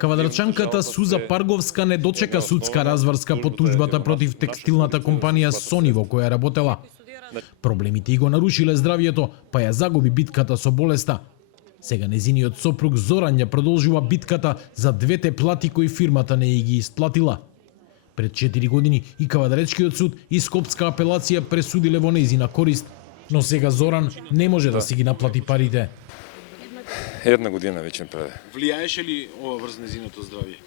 Квадрачанката Суза Парговска не дочека судска разврска по тужбата против текстилната компанија Сони во која работела. Проблемите го нарушиле здравието, па ја загуби битката со болеста. Сега незиниот сопруг Зоран ја продолжува битката за двете плати кои фирмата не ги исплатила. Пред 4 години и Кавадаречкиот суд и Скопска апелација пресудиле во нејзина корист, но сега Зоран не може да си ги наплати парите. Една година веќе преде. Влијаеше ли ова врз незиното здравје?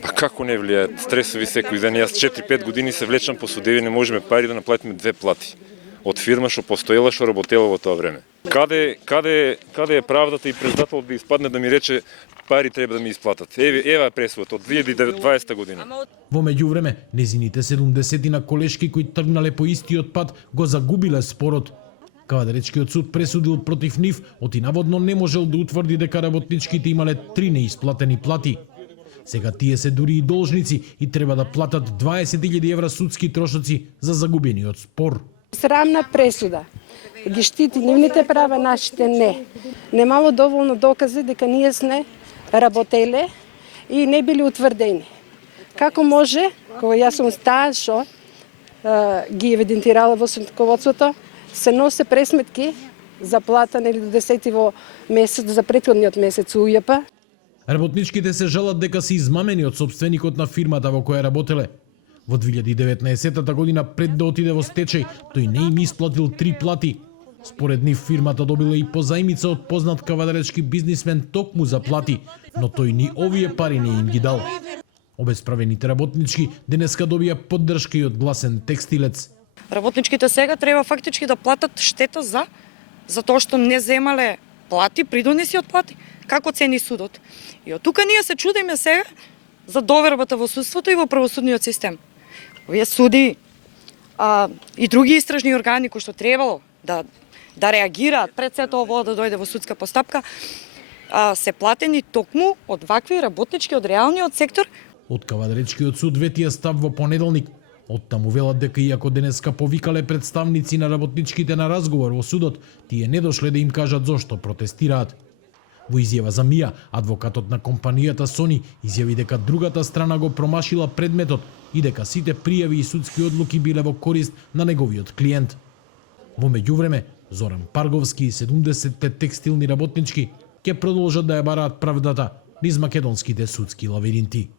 Па како не влијае? Стресови секој ден. Јас 4-5 години се влечам по судеви, не можеме пари да наплатиме две плати. Од фирма што постоела, што работела во тоа време. Каде е правдата и председател да испадне да ми рече пари треба да ми исплатат. Ева пресудата од 2020 година. Во меѓувреме, незините 70 колешки кои тргнале по истиот пат го загубиле спорот. Кавадаречкиот суд пресудил против нив, оти наводно не можел да утврди дека работничките имале 3 неисплатени плати. Сега тие се дури и должници и треба да платат 20.000 евра судски трошоци за загубениот спор. Срамна пресуда. Ги штити нивните права, нашите не. Немало доволно докази дека ние сме работеле и не били утврдени. Како може, кога јас сум таа што ги евидентирала во судководството, се носе пресметки за плата нели до 10 во месец, за претходниот месец УЈП. Работничките се жалат дека се измамени од сопственикот на фирмата во која работеле. Во 2019 година пред да отиде во стечај, тој не им исплатил 3 плати. Според нив фирмата добила и позајмица од познат кавадаречки бизнисмен токму за плати, но тој ни овие пари не им ги дал. Обесправените работнички денеска добија поддршка и од гласен текстилец. Работничките сега треба фактички да платат штета за тоа што не земале плати, придонеси од плати. Како цени судот? И од тука ние се чудиме сега за довербата во судството и во правосудниот систем. Овие суди и други истражни органи кои што требало да реагираат пред сето ово да дојде во судска постапка, се платени токму од вакви работнички од реалниот сектор. Од Кавадаречкиот суд ветија став во понеделник. Од таму велат дека иако денеска повикале представници на работничките на разговор во судот, тие не дошле да им кажат зошто протестираат. Во изјава за МИА, адвокатот на компанијата Сони изјави дека другата страна го промашила предметот и дека сите пријави и судски одлуки биле во корист на неговиот клиент. Во меѓувреме, Зоран Парговски и 70 текстилни работнички ќе продолжат да ја бараат правдата низ македонските судски лавиринти.